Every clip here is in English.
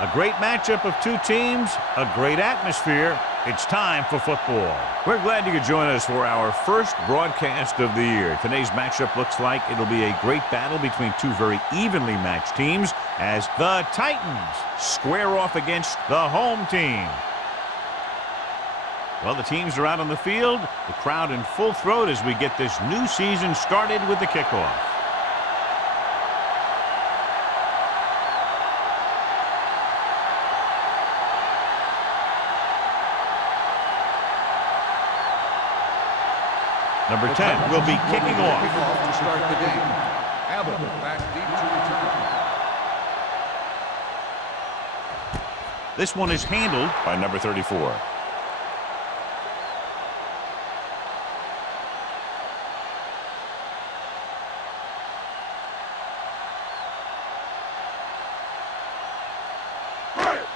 A great matchup of two teams, a great atmosphere. It's time for football. We're glad you could join us for our first broadcast of the year. Today's matchup looks like it'll be a great battle between two very evenly matched teams as the Titans square off against the home team. Well, the teams are out on the field, the crowd in full throat as we get this new season started with the kickoff. Number 10 will be kicking off. To start the game. Abbott back deep to return. This one is handled by number 34.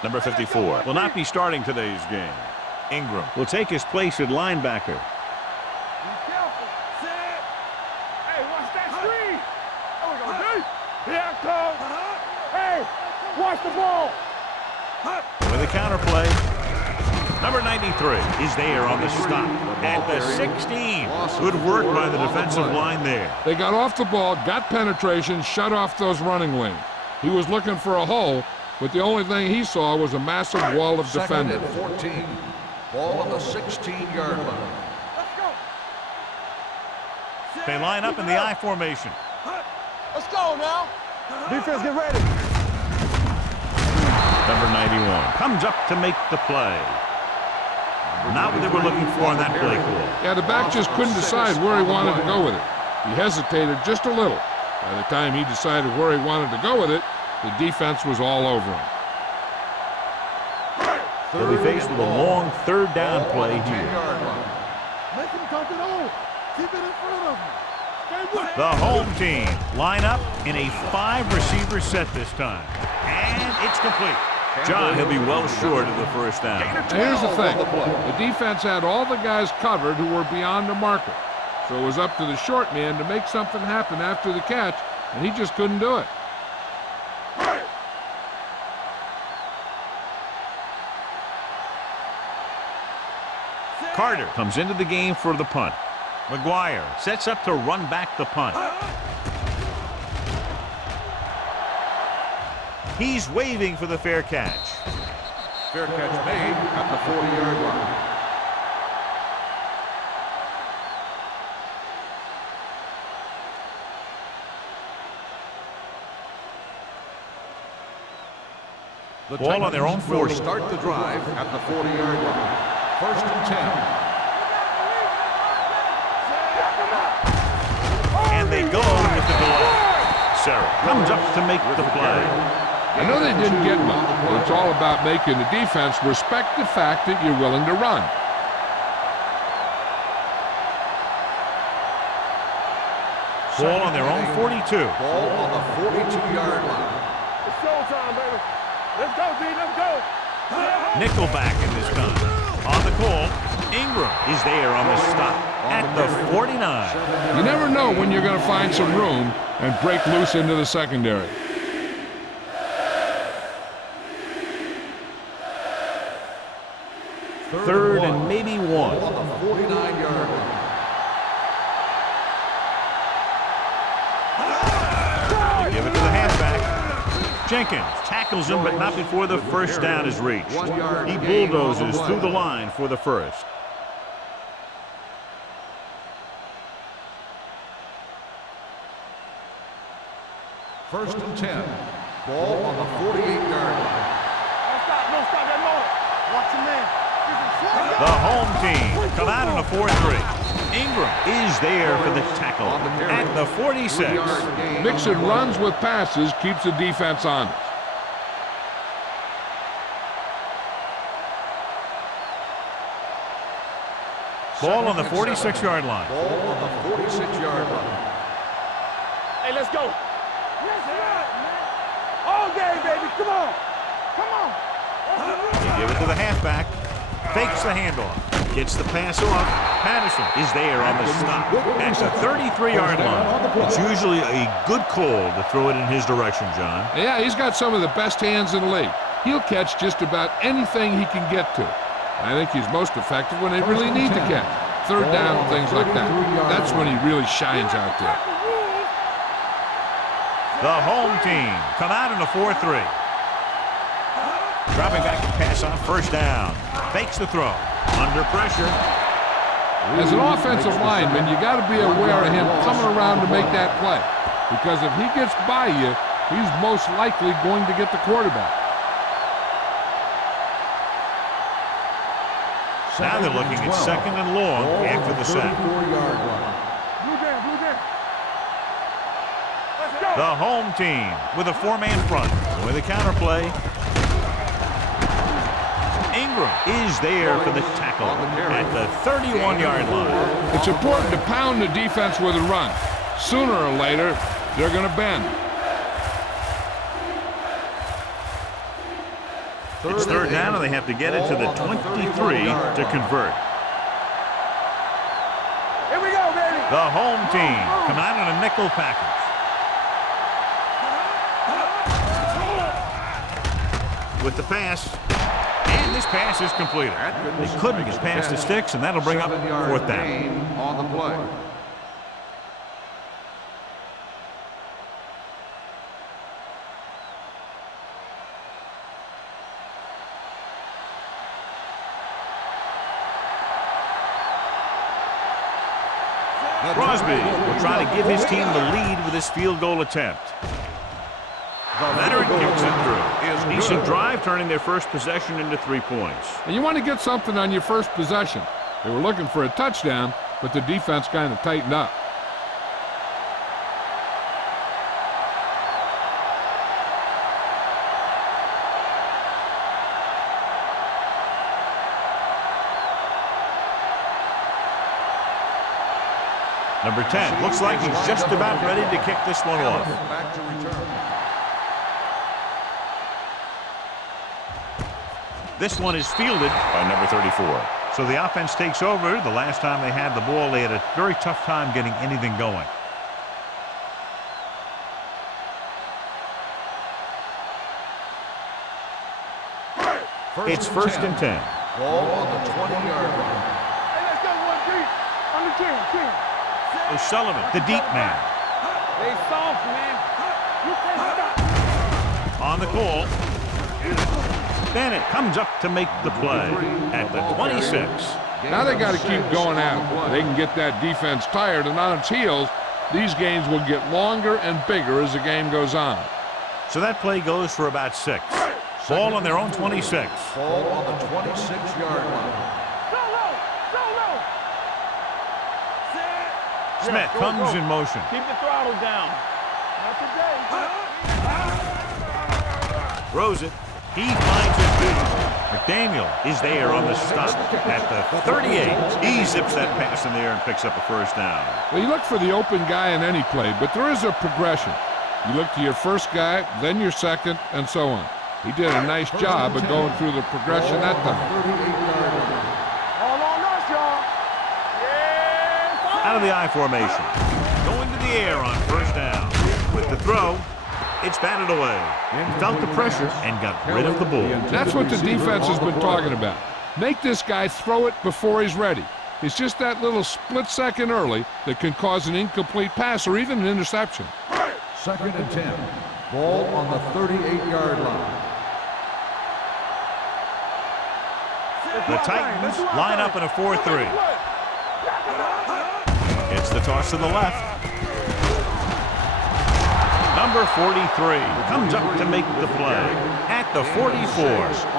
Number 54 will not be starting today's game. Ingram will take his place at linebacker. Watch the ball. With a counter play, number 93 is there on the stop at the 16. Good work by the defensive line there. They got off the ball, got penetration, shut off those running lanes. He was looking for a hole, but the only thing he saw was a massive wall of defenders. Second and 14. Ball on the 16-yard line. Let's go. They line up in the I formation. Let's go now. Defense, get ready. Number 91 comes up to make the play. Not what they were looking for on that play call. Yeah, the back just couldn't decide where he wanted to go with it. He hesitated just a little. By the time he decided where he wanted to go with it, the defense was all over him. They'll be faced with a long third down play here. Make him dump it on. Keep it in front of him. The home team line up in a 5-receiver set this time. And it's complete. John, he'll be well short of the first down. Now here's the thing. The defense had all the guys covered who were beyond the marker. So it was up to the short man to make something happen after the catch, and he just couldn't do it. Carter comes into the game for the punt. McGuire sets up to run back the punt. He's waving for the fair catch. Fair catch made at the 40-yard line. The Ball on their own 40. Start the drive at the 40-yard line. First and 10. And they go with the delay. Sarah comes up to make the play. I know they didn't get much, but it's all about making the defense respect the fact that you're willing to run. Ball on their own 42. Ball on the 42-yard line. It's showtime, baby. Let's go, D. Let's go. Nickelback in this time. On the call, Ingram is there on the stop at the 49. You never know when you're going to find some room and break loose into the secondary. Third and maybe one. On the 49-yard line. They give it to the halfback. Jenkins tackles him, but not before the first down is reached. He bulldozes through the line for the first. First and 10. Ball on the 48-yard line. No stop that motor. Watch your man. The home team come out in a 4-3. Ingram is there for the tackle at the 46. Mixing runs with passes keeps the defense honest. Ball on the 46-yard line. Ball on the 46-yard line. Hey, let's go. Yes, man. All day, baby. Come on. Come on. They give it to the halfback. Fakes the handoff. Gets the pass off. Patterson is there on the stop at the 33-yard line. It's usually a good call to throw it in his direction, John. Yeah, he's got some of the best hands in the league. he'll catch just about anything he can get to. I think he's most effective when they really need to catch. Third down, things like that. That's when he really shines out there. The home team come out in a 4-3. Dropping back to pass on first down. Fakes the throw. Under pressure. As an offensive lineman, you got to be aware of him coming around to make that play. Because if he gets by you, he's most likely going to get the quarterback. Now they're looking at second and long after the sack. The home team with a 4-man front. With a counter play. Ingram is there for the tackle at the 31-yard line. It's important to pound the defense with a run. Sooner or later, they're going to bend. It's third down, and they have to get it to the 23 to convert. Here we go, baby. The home team coming out in a nickel package. With the pass. And this pass is completed. They couldn't get past the sticks, and that'll bring up fourth down. On the play. Crosby will try to give his team the lead with this field goal attempt. Leonard kicks it through. Decent drive, turning their first possession into 3 points. And you want to get something on your first possession. They were looking for a touchdown, but the defense kind of tightened up. Number 10 looks like he's just about ready to kick this one off. Back to return. This one is fielded by number 34. So the offense takes over. The last time they had the ball, they had a very tough time getting anything going. It's first and 10. Ball on the 20-yard line. Hey, let's go, one deep. On the 10. O'Sullivan, the deep man. They soft, man. You can't stop. On the call. Bennett comes up to make the play at the 26. Now they got to keep going at it. They can get that defense tired and on its heels. These games will get longer and bigger as the game goes on. So that play goes for about 6. Ball on their own 26. Ball on the 26-yard line. Go low. Go low. Smith comes in motion. Keep the throttle down. Not today. Throws it. He finds his feet. McDaniel is there on the stop at the 38. He zips that pass in the air and picks up a first down. Well, you look for the open guy in any play, but there is a progression. You look to your first guy, then your second, and so on. He did a nice job of going through the progression that time. All on us, y'all. Yeah. Out of the I formation. Going to the air on first down. With the throw, it's batted away. He felt the pressure and got rid of the ball. That's what the defense has been talking about. Make this guy throw it before he's ready. It's just that little split second early that can cause an incomplete pass or even an interception. Second and 10. Ball on the 38-yard line. The Titans line up in a 4-3. It's the toss to the left. Number 43 comes up to make the play at the 44.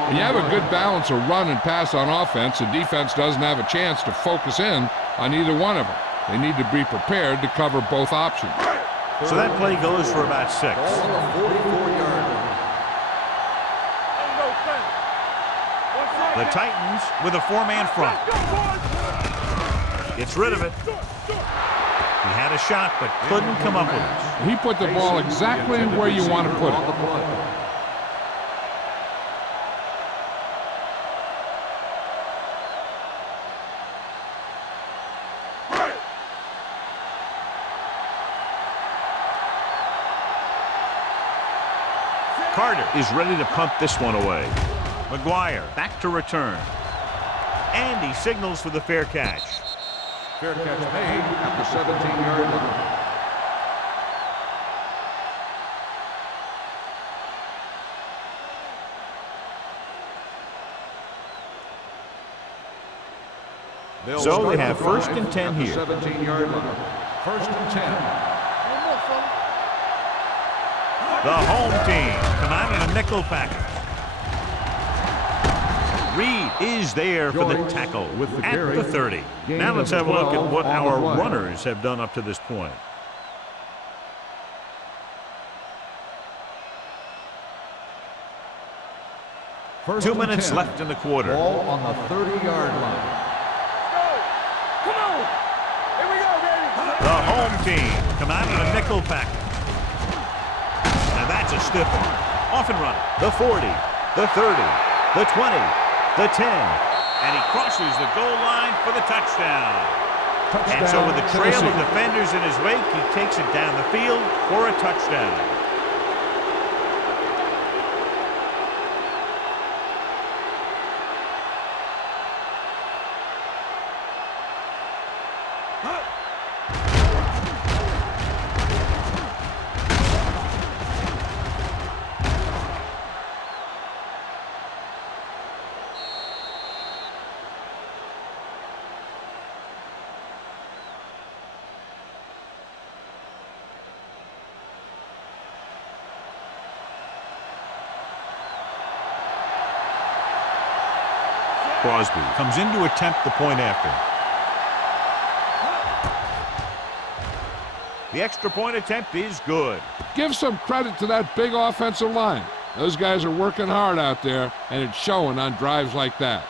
When you have a good balance of run and pass on offense, the defense doesn't have a chance to focus in on either one of them. They need to be prepared to cover both options. So that play goes for about 6. Ball on the 44-yard line. The Titans with a 4-man front. Gets rid of it. He had a shot but couldn't come up with it. He put the ball exactly where you want to put it. Carter is ready to punt this one away. McGuire back to return. And he signals for the fair catch. Fair catch made at the 17-yard line. So they have first and 10 here. 17-yard line. First and 10. The home team come out in a nickel package. Reed is there for the tackle at the 30. Now let's have a look at what our runners have done up to this point. First 2 minutes 10. left in the quarter. Ball on the 30-yard line. Come on. Here we go, baby. The home team come out in a nickel package. Now that's a stiff one. Off and running. The 40, the 30, the 20, the 10. And he crosses the goal line for the touchdown. And so with a trail of defenders in his wake, he takes it down the field for a touchdown. Crosby comes in to attempt the point after. The extra point attempt is good. Give some credit to that big offensive line. Those guys are working hard out there, and it's showing on drives like that.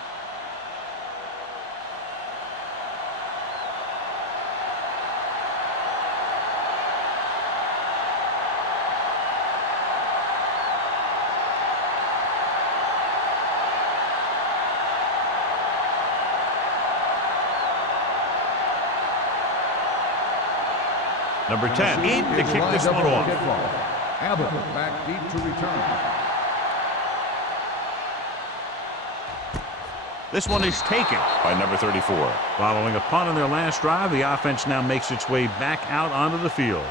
Number 10 in to kick this one off. Abbott back deep to return. This one is taken by number 34. Following a punt on their last drive, the offense now makes its way back out onto the field.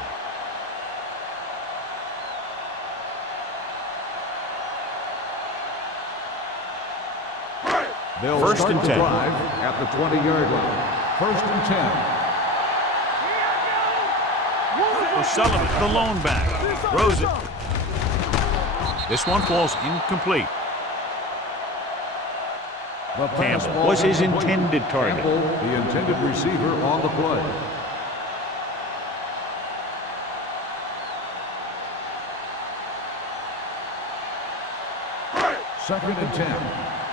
They'll First and 10 at the 20-yard line. First and 10. O'Sullivan, the lone back, throws it. This one falls incomplete. Campbell was his intended target. Campbell, the intended receiver on the play. Second and 10.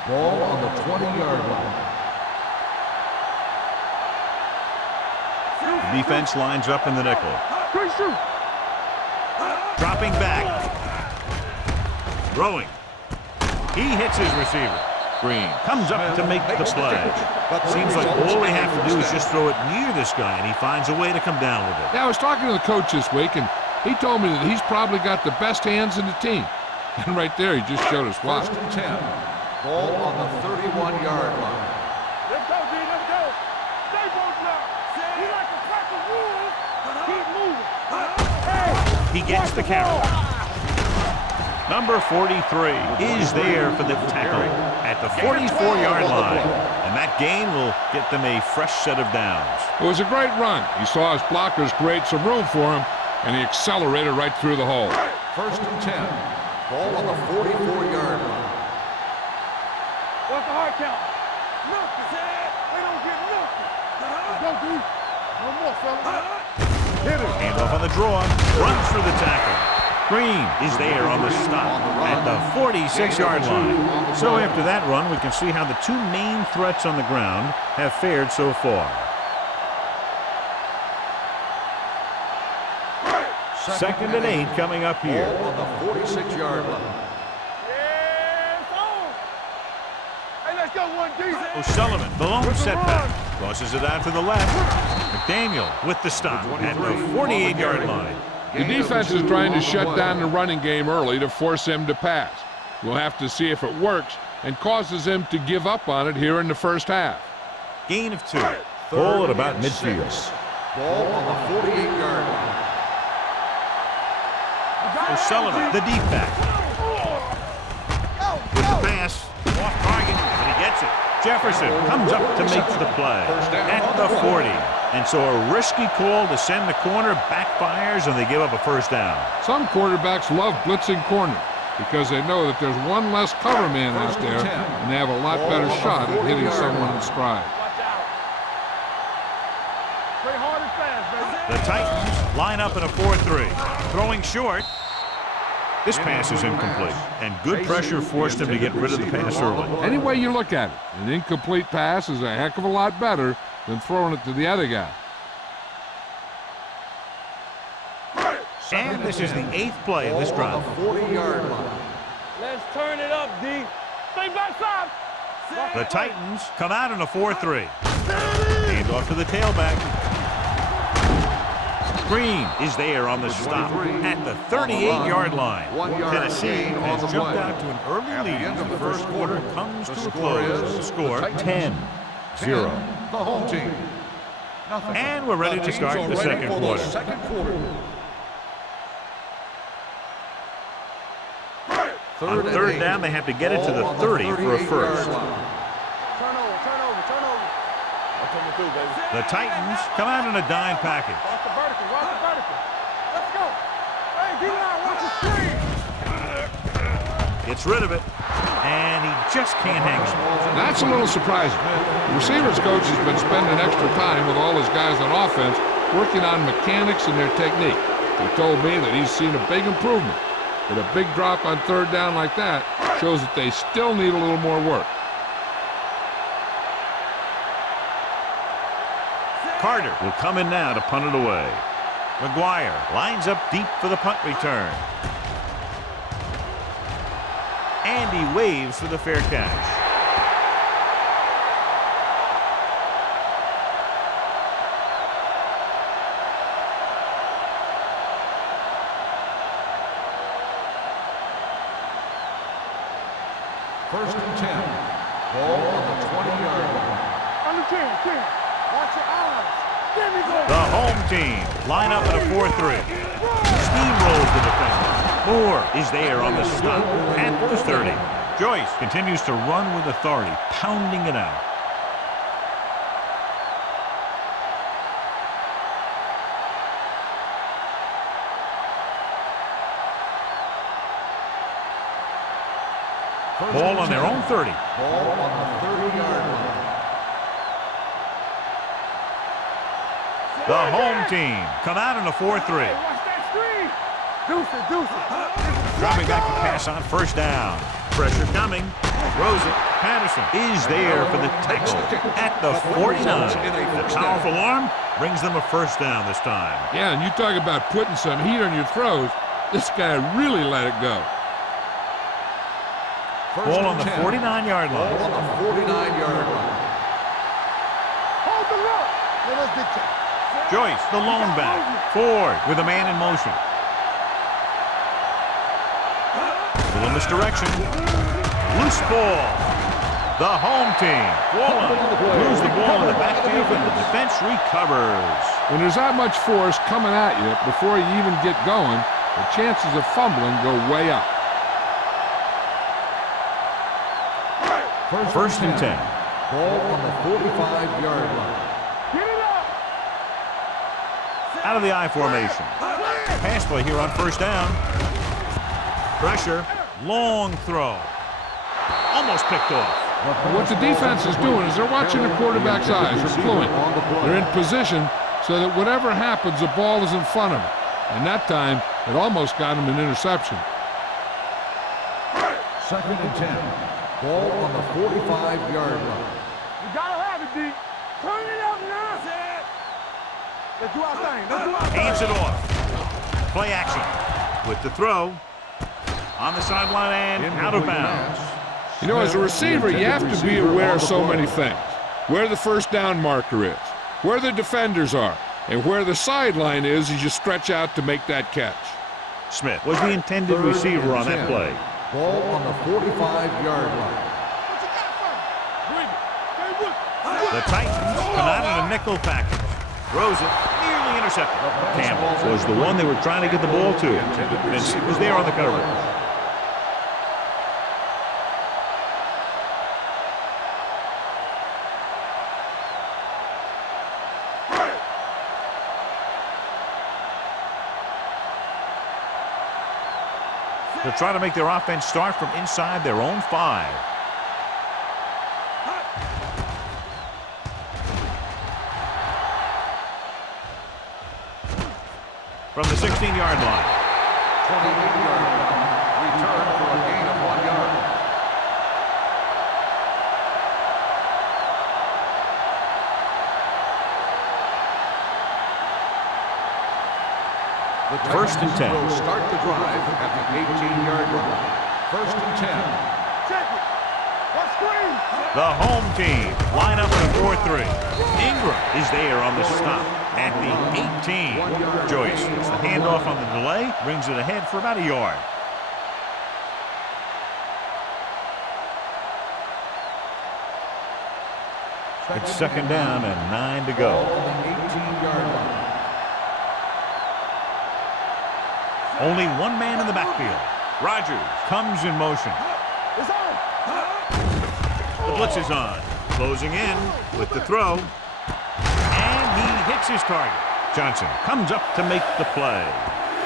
Ball on the 20-yard line. The defense lines up in the nickel. Dropping back. Throwing. He hits his receiver. Green comes up to make the play. Seems like all they have to do is just throw it near this guy, and he finds a way to come down with it. Yeah, I was talking to the coach this week, and he told me that he's probably got the best hands in the team. And right there, he just showed us why. First and 10. Ball on the 31-yard line. Let's go, D. Let's go. Stay both up. We like to crack the rules. Keep moving. He gets the carry. Number 43 is there for the tackle at the 44-yard line. And that gain will get them a fresh set of downs. It was a great run. He saw his blockers create some room for him, and he accelerated right through the hole. First and 10. Ball on the 44-yard line. What's the hard count? Nothing. They don't get nothing. Let's go, D. No more, fella. Hit it. Handoff on the draw. Runs through the tackle. Green is there on the stop at the 46-yard line. So after that run, we can see how the two main threats on the ground have fared so far. Second and 8 coming up here. Ball on the 46-yard line. Hey, let's go, 1D. O'Sullivan, the lone setback, crosses it out to the left. McDaniel with the stop at the 48-yard line. The defense is trying to shut down the running game early to force him to pass. We'll have to see if it works and causes him to give up on it here in the first half. Gain of 2. Ball at about midfield. Ball on the 48-yard line. O'Sullivan, the deep back. With the pass, off target, but he gets it. Jefferson comes up to make the play at the 40. And so a risky call to send the corner backfires, and they give up a first down. Some quarterbacks love blitzing corners because they know that there's one less cover man out there, and they have a lot better shot at hitting someone in stride. Play hard and fast, baby. The Titans line up in a 4-3. Throwing short. This pass is incomplete, and good pressure forced him to get rid of the pass early. Any way you look at it, an incomplete pass is a heck of a lot better than throwing it to the other guy. And this is the 8th play of this drive. 40-yard line. Let's turn it up, D. Stay backside. The Titans come out in a 4-3. Hand off to the tailback. Green is there on the stop at the 38-yard line. Tennessee has jumped out to an early lead in the first quarter. Comes to a close. The score 10-0. The home team. Nothing. And we're ready to start the second quarter. On third down, they have to get it to the 30 for a first. Turnover. I'll come through, baby. The Titans come out in a dime package. Watch the vertical. Let's go. Hey, D-line, watch the screen. Gets rid of it, and he just can't hang on. That's a little surprising. The receivers coach has been spending extra time with all his guys on offense working on mechanics and their technique. He told me that he's seen a big improvement, but a big drop on third down like that shows that they still need a little more work. Carter will come in now to punt it away. McGuire lines up deep for the punt return. And he waves for the fair catch. First and 10. Ball on the 20-yard line. Under 10. Watch your eyes. Give me go. The home team line up in a 4-3. Steamrolls the defender. Moore is there on the stop at the 30. Joyce continues to run with authority, pounding it out. Ball on their own 30. Ball on the 30-yard line. The home team come out in a 4-3. Watch that screen. Deuce it. Dropping back to pass on first down. Pressure coming. Throws it. Patterson is there for the tackle at the 49. The powerful arm brings them a first down this time. Yeah, and you talk about putting some heat on your throws. This guy really let it go. Ball on the 49-yard line. Ball on the 49-yard line. Hold the rope. Let us dictate. Joyce, the lone back. Ford with a man in motion. Little misdirection. Loose ball. The home team. Lose the ball in the backfield, and the defense recovers. When there's that much force coming at you before you even get going, the chances of fumbling go way up. First and 10. Ball on the 45-yard line. Get it up. Out of the I formation. Pass play here on first down. Pressure. Long throw. Almost picked off. What the defense is doing is they're watching the quarterback's eyes. They're fluent. They're in position so that whatever happens, the ball is in front of them. And that time, it almost got him an interception. Second and 10. Ball on the 45-yard line. You gotta have it, D. Turn it up now. Let's do our thing. Hands it off. Play action. With the throw. On the sideline and out of bounds. You know, as a receiver, you have to be aware of so many things. Where the first down marker is, where the defenders are, And where the sideline is you stretch out to make that catch. Smith was the intended Third receiver on and that 10. play. Ball on the 45-yard line. The Titans come out in a nickel package. Throws it, nearly intercepted. Campbell was the one they were trying to get the ball to. Vince was there on the coverage. They'll try to make their offense start from inside their own 5. From the 16-yard line. 28-yard line. Return for a gain of 1 yard. The First and 10. will start the drive at the 18-yard line. First and 10. Check it. What screen? The home team line up in a 4-3. Ingram is there on the stop at the 18. Joyce gets the handoff on the delay, brings it ahead for about a yard. It's second down and 9 to Ball go. on the 18-yard line. Only one man in the backfield. Rogers comes in motion. It's on. The blitz is on. Closing in with the throw. And he hits his target. Johnson comes up to make the play.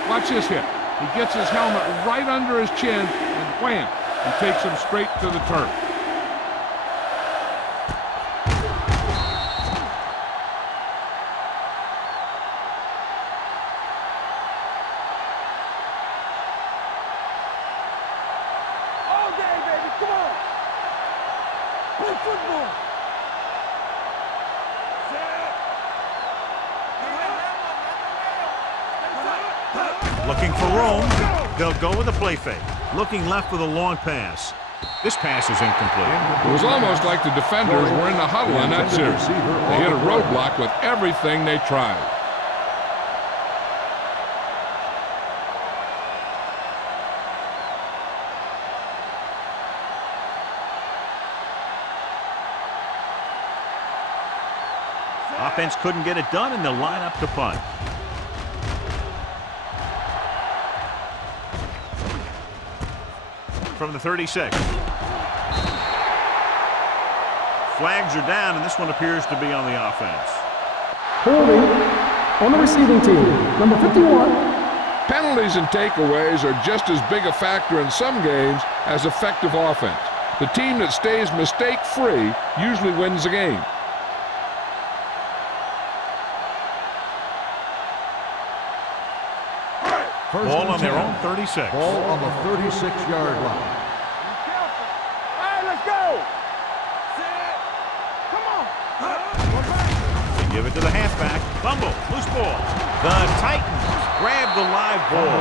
Watch this hit. He gets his helmet right under his chin, and wham, he takes him straight to the turf. All day, baby. Come on. Play football. Looking for room. They'll go with a play fake. Looking left with a long pass. This pass is incomplete. It was almost like the defenders were in the huddle on that series. They hit a roadblock with everything they tried. Offense couldn't get it done, and they'll line up to punt. From the 36. Flags are down, and this one appears to be on the offense. Holding on the receiving team, number 51. Penalties and takeaways are just as big a factor in some games as effective offense. The team that stays mistake-free usually wins the game. Ball on their own 36. Ball on the 36-yard line. Be careful. All right, let's go. Set. Come on. They give it to the halfback. Fumble. Loose ball. The Titans grab the live ball.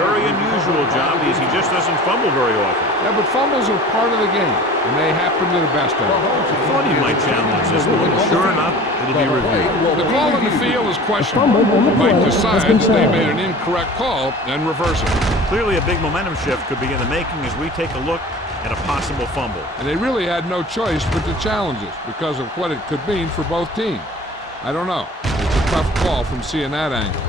Very unusual job because he just doesn't fumble very often. Yeah, but fumbles are part of the game, and they happen to the best of them. I thought he might challenge this one. Sure enough, it'll be reviewed. The call on the field is questionable. It might decide that they made an incorrect call and reverse it. Clearly a big momentum shift could be in the making as we take a look at a possible fumble. And they really had no choice but to challenge it because of what it could mean for both teams. I don't know. It's a tough call from seeing that angle.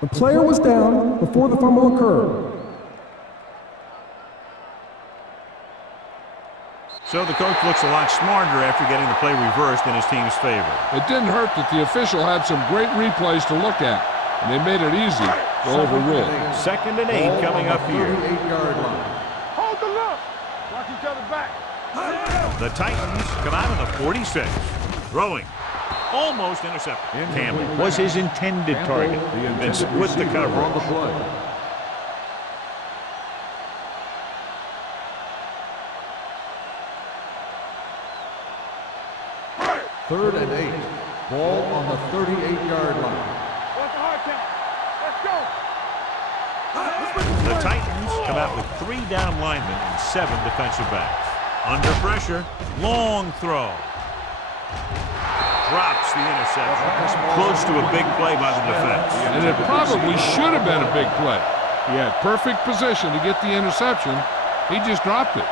The player was down before the fumble occurred. So the coach looks a lot smarter after getting the play reversed in his team's favor. It didn't hurt that the official had some great replays to look at, and they made it easy to overrule. Second and 8 coming up here. 38-yard line. Hold the look. Watch each other back. The Titans come out on the 46. Throwing. Almost intercepted. Campbell was his intended target. Vince with the receiver on the coverage. play. Third and 8. Ball on the 38-yard line. What's the hard count? Let's The Titans come out with 3 down linemen and 7 defensive backs. Under pressure, long throw. Drops the interception. Close to a big play by the defense. And it probably should have been a big play. He had perfect position to get the interception. He just dropped it.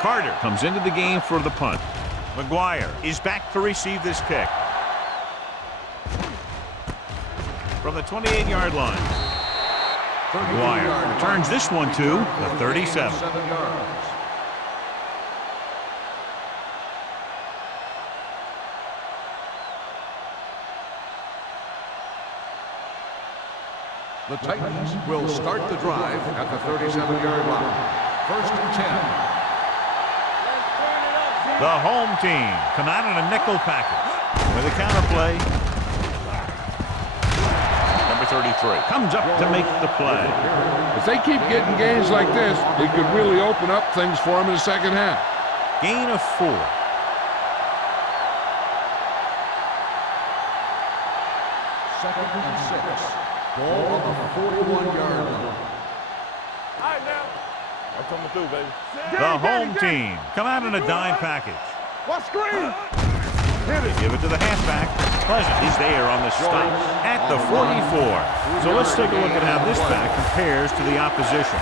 Carter comes into the game for the punt. McGuire is back to receive this kick. From the 28-yard line. McGuire returns this one to the 37. The Titans will start the drive at the 37-yard line. 1st and 10. The home team come out in a nickel package with a counter play. Number 33 comes up to make the play. If they keep getting gains like this, it could really open up things for them in the second half. Gain of 4. Second and 6. Ball on the 41-yard line. All right, now. I'm coming through, baby. The home team come out in a dime package. What screen? They give it to the halfback. Pleasant is there on the stop at the 44. So let's take a look at how this back compares to the opposition.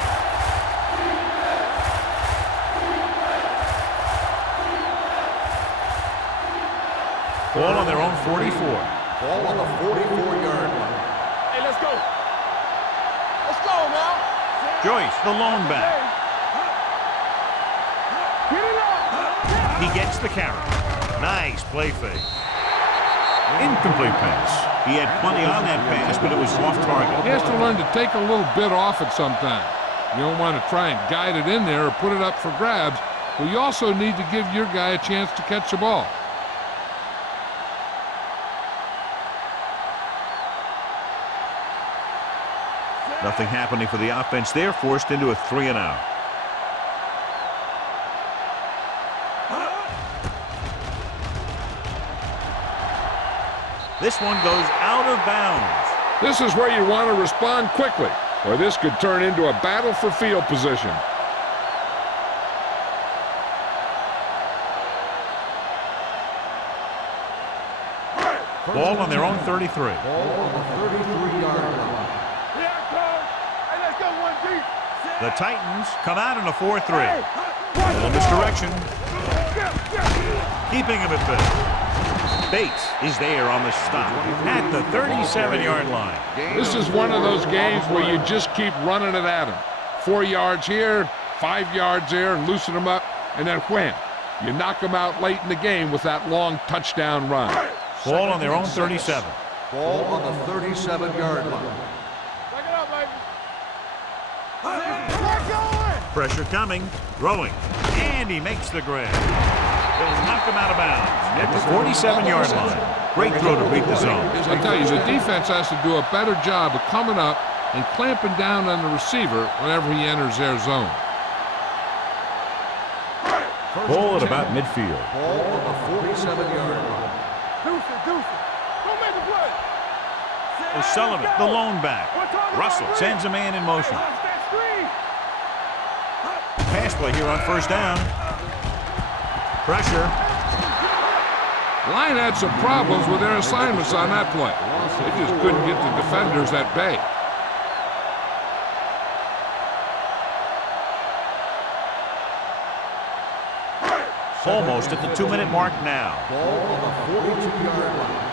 Ball on their own 44. Ball on the 44-yard line. Hey, let's go. Let's go, now. Joyce, the lone back. Get it up. He gets the carry. Nice play fake. Incomplete pass. He had plenty on that pass, but it was off target. He has to learn to take a little bit off it sometime. You don't want to try and guide it in there or put it up for grabs, but you also need to give your guy a chance to catch the ball. Nothing happening for the offense there, forced into a 3-and-out. This one goes out of bounds. This is where you want to respond quickly, or this could turn into a battle for field position. Ball on their own 33. Ball on the 33-yard line. Here I come. Hey, let's go one deep. The Titans come out in a 4-3. A little misdirection. Keeping him at bay. Bates is there on the stop at the 37-yard line. This is one of those games where you just keep running it at him. 4 yards here, 5 yards there, and loosen them up, and then wham. You knock them out late in the game with that long touchdown run. Ball on their own 37. Ball on the 37-yard line. Back it up, baby. Get going. Pressure coming, throwing, and he makes the grab. They'll knock him out of bounds at the 47-yard line. Great throw to beat the zone. I tell you, the defense has to do a better job of coming up and clamping down on the receiver whenever he enters their zone. Ball at about midfield. Ball on the 47-yard line. Deuce it. Go make a play. O'Sullivan, the lone back. Russell sends a man in motion. That screen. Pass play here on 1st down. Pressure. Line had some problems with their assignments on that play. They just couldn't get the defenders at bay. Almost at the 2-minute mark now. Ball on the 42-yard line.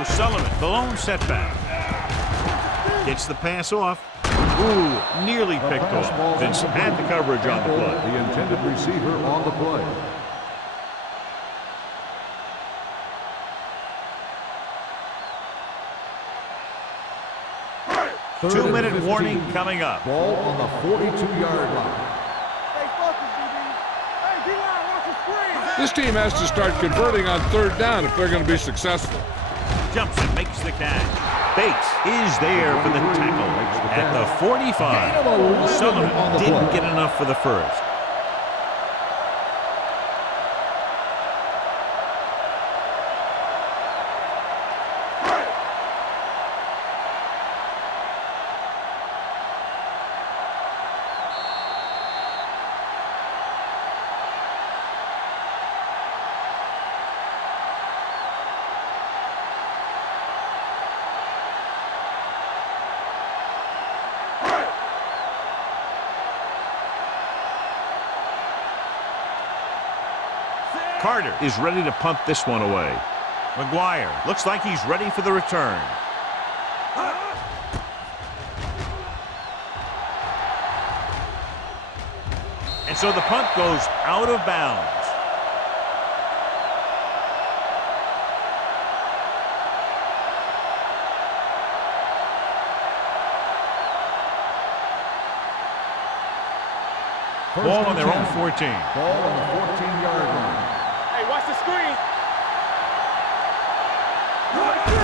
O'Sullivan, the lone setback. Gets the pass off. Ooh, nearly picked off. Vince had the coverage on the play. The intended receiver on the play. Two-minute warning coming up. Ball on the 42-yard line. Hey, focus, DB. Hey, D-line, watch the screen. This team has to start converting on 3rd down if they're going to be successful. Jumps and makes the catch. Bates is there for the tackle at the 45. Someone didn't get enough for the first. Carter is ready to punt this one away. McGuire looks like he's ready for the return. And so the punt goes out of bounds. Ball on their own 14. Ball on the 14-yard line. Hey, watch the screen.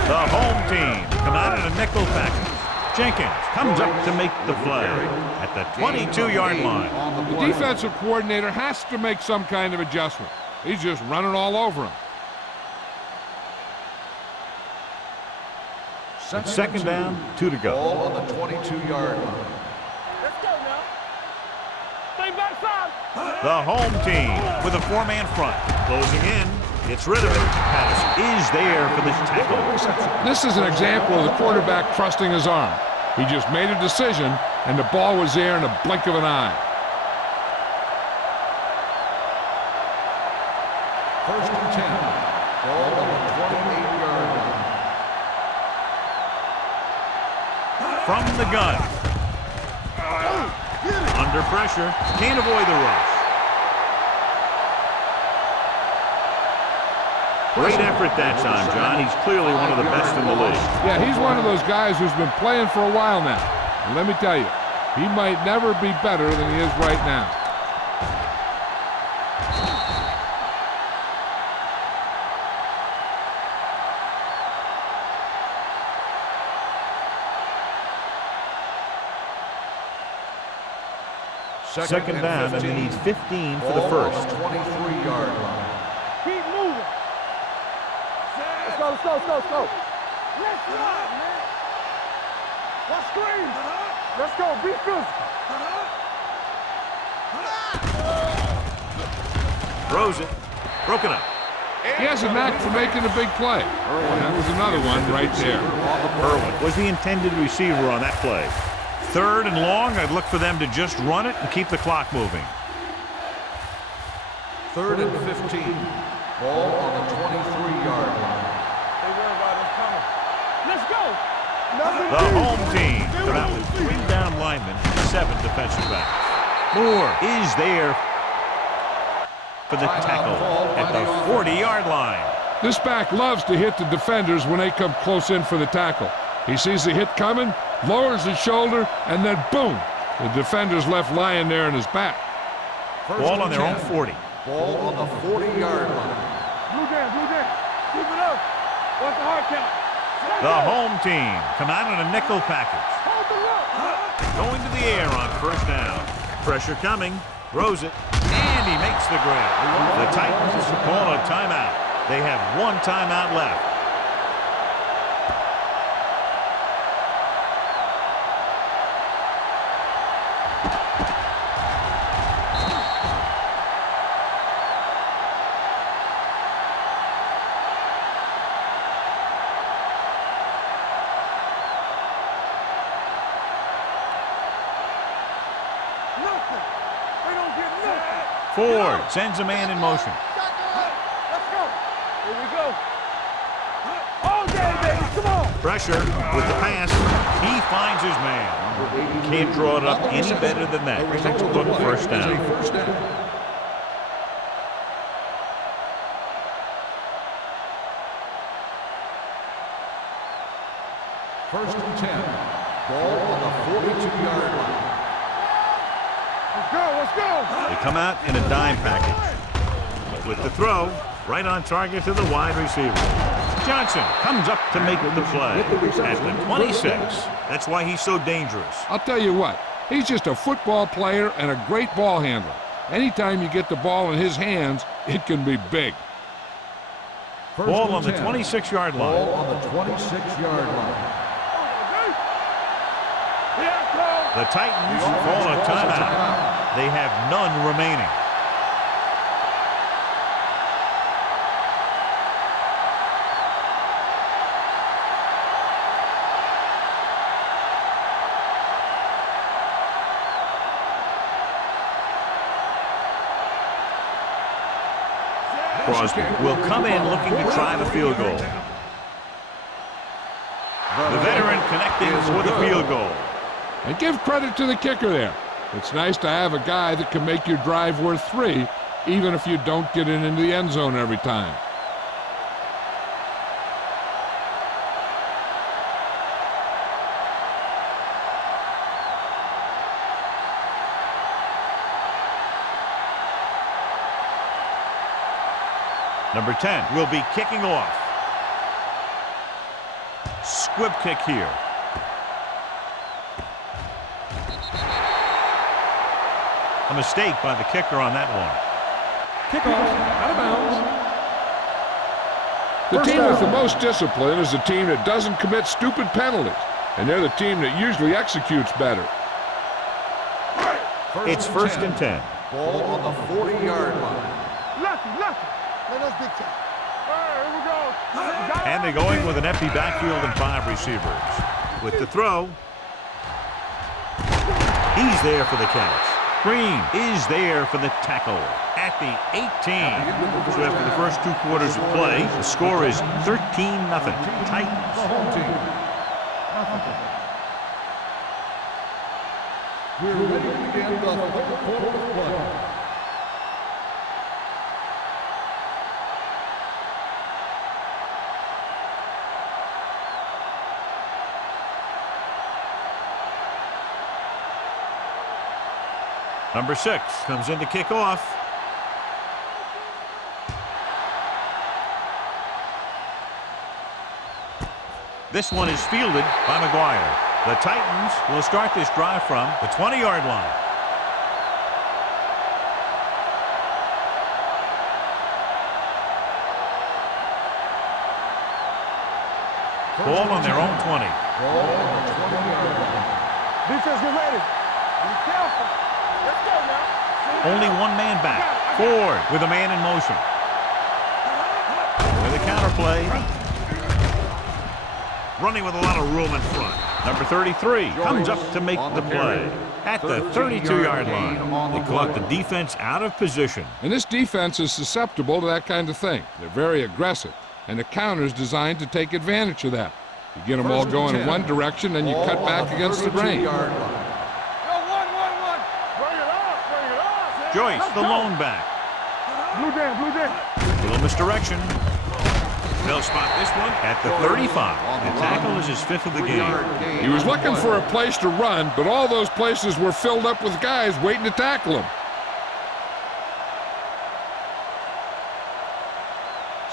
The home team come out in a nickel package. Jenkins comes up to make the play at the 22-yard line. The defensive coordinator has to make some kind of adjustment. He's just running all over him. Second down, 2 to go. Ball on the 22-yard line. Let's go now. Stay backside. The home team with a 4-man front. Closing in. Gets rid of it. Patterson is there for the tackle. This is an example of the quarterback trusting his arm. He just made a decision, and the ball was there in a blink of an eye. First and 10. Ball on the 28-yard line. From the gun. Under pressure. Can't avoid the rush. Great effort that time, John. He's clearly one of the best in the league. Yeah, he's one of those guys who's been playing for a while now. And let me tell you, he might never be better than he is right now. Second down, and they need 15 for the first. 23-yard line. Keep moving. Let's go. Let's ride, man. Watch screen. Let's go. Be physical. Throws it. Broken up. He has a knack for making a big play. And that was another one right there. Irwin was the intended receiver on that play. Third and long, I'd look for them to just run it and keep the clock moving. Third and 15. Ball on the 23-yard line. They worry about us coming. Let's go. The home team come out with 3 down linemen and 7 defensive backs. Moore is there for the tackle at the 40-yard line. This back loves to hit the defenders when they come close in for the tackle. He sees the hit coming, lowers his shoulder, and then boom, the defender's left lying there in his back. Ball on their own 40. Ball on the 40-yard line. Blue down. Keep it up. What's the hard count? The home team come out in a nickel package. Hold the rock. Going to the air on first down. Pressure coming. Throws it. And he makes the grab. The Titans call a timeout. They have 1 timeout left. Ford sends a man in motion. Let's go. Here we go. All day, baby. Come on. Pressure with the pass. He finds his man. Can't draw it up any better than that. Textbook first down. First and 10. Ball on the 42-yard line. Let's go. They come out in a dime package. But with the throw, right on target to the wide receiver. Johnson comes up to make the play at the 26. That's why he's so dangerous. I'll tell you what, he's just a football player and a great ball handler. Anytime you get the ball in his hands, it can be big. Ball on the 26-yard line. Ball on the 26-yard line. The Titans call a timeout. They have none remaining. Crosby will come in looking to try the field goal. The veteran connecting for the field goal. And give credit to the kicker there. It's nice to have a guy that can make your drive worth 3, even if you don't get it into the end zone every time. Number 10 will be kicking off. Squib kick here. A mistake by the kicker on that one. Kickoff, out of bounds. The First team down. with the most discipline is the team that doesn't commit stupid penalties. And they're the team that usually executes better. It's first and 10. Ball on the 40-yard line. Lucky. Let us big time. All right, here we go. And they're going with an empty backfield and 5 receivers. With the throw, he's there for the catch. Green is there for the tackle at the 18. So after the first 2 quarters of play, the score is 13-0. Titans. The home team. We're ready to begin the third quarter of play. Number 6 comes in to kick off. This one is fielded by McGuire. The Titans will start this drive from the 20-yard line. Ball on their own 20. Ball on the 20-yard line. Defense, get ready. Be careful. Let's go now. Only one man back. Ford with a man in motion. With a counterplay. Running with a lot of room in front. Number 33 comes up to make the play at the 32-yard line. They caught the defense out of position. And this defense is susceptible to that kind of thing. They're very aggressive. And the counter's designed to take advantage of that. You get them all going in one direction, then you cut back against the grain. Joyce, the lone back. Blue jam. Little misdirection. They'll spot this one at the 35. The tackle is his 5th of the game. He was looking for a place to run, but all those places were filled up with guys waiting to tackle him.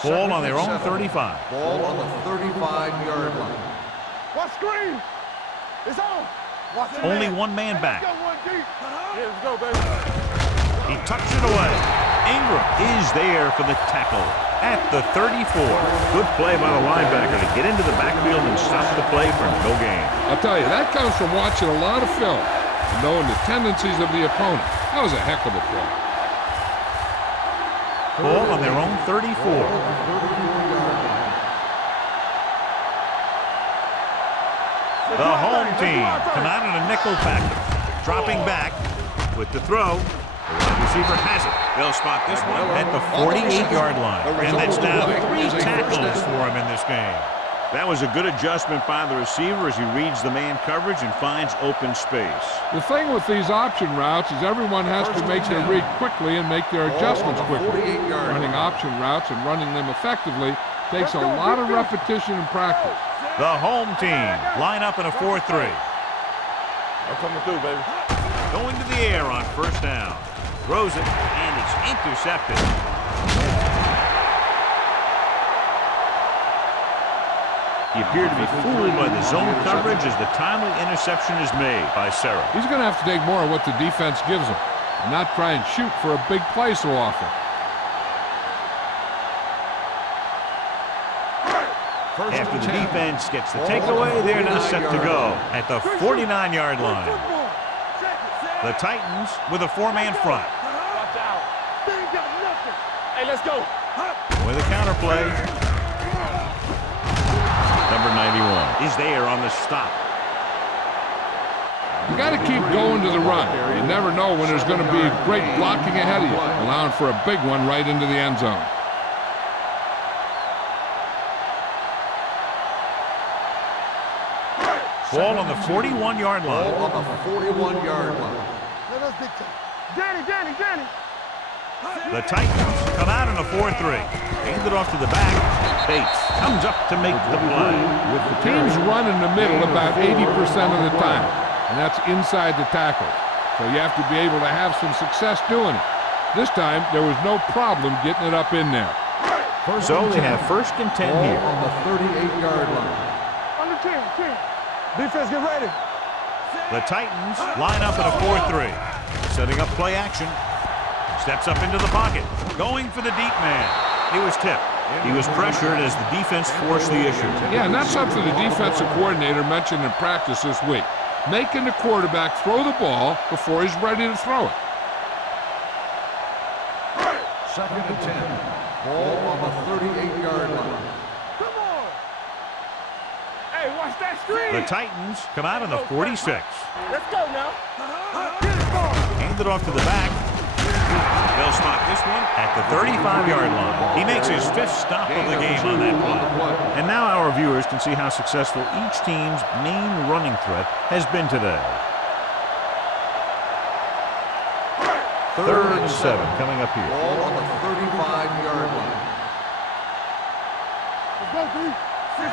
Ball on their own 35. Ball on the 35-yard line. What screen? It's on. Watch it. Only one man back. Let's go one deep. Yeah, let's go, baby. He tucks it away. Ingram is there for the tackle at the 34. Good play by the linebacker to get into the backfield and stop the play for no gain. I'll tell you, that comes from watching a lot of film and knowing the tendencies of the opponent. That was a heck of a play. Ball on their own 34. The home team come out in a nickel package. Dropping back with the throw. The wide receiver has it. They'll spot this one at the 48-yard line. And that's now 3 tackles for him in this game. That was a good adjustment by the receiver as he reads the man coverage and finds open space. The thing with these option routes is everyone has to make their read quickly and make their adjustments quickly. Running option routes and running them effectively takes a lot of repetition and practice. The home team line up in a 4-3. I'm coming through, baby. Going to the air on first down. Throws it, and it's intercepted. He appeared to be fooled by the zone coverage as the timely interception is made by Sarah. He's going to have to take more of what the defense gives him and not try and shoot for a big play so often. After the defense gets the takeaway, they're now set to go at the 49-yard line. The Titans with a 4-man front. Watch out. They ain't got nothing. Hey, let's go. With a counter play. Number 91 is there on the stop. You got to keep going to the run. You never know when there's going to be great blocking ahead of you, allowing for a big one right into the end zone. Ball on the 41-yard line. Ball on the 41-yard line. Johnny. The Titans come out in a 4-3. Hand it off to the back. Bates comes up to make the play. The teams run in the middle about 80% of the time, and that's inside the tackle. So you have to be able to have some success doing it. This time, there was no problem getting it up in there. So they have 1st and 10 Ball here. on the 38-yard line. Under 10. Defense, get ready. The Titans line up in a 4-3. Setting up play action. Steps up into the pocket. Going for the deep man. He was tipped. He was pressured as the defense forced the issue. Yeah, and that's something the defensive coordinator mentioned in practice this week. Making the quarterback throw the ball before he's ready to throw it. 2nd and 10. Ball on the 38-yard line. Come on. Hey, watch that screen. The Titans come out in the 46. Let's go now. Hand it off to the back. They'll stop this one at the 35-yard line. He makes his 5th stop of the game on that play. And now our viewers can see how successful each team's main running threat has been today. 3rd and 7 coming up here. Ball on the 35-yard line.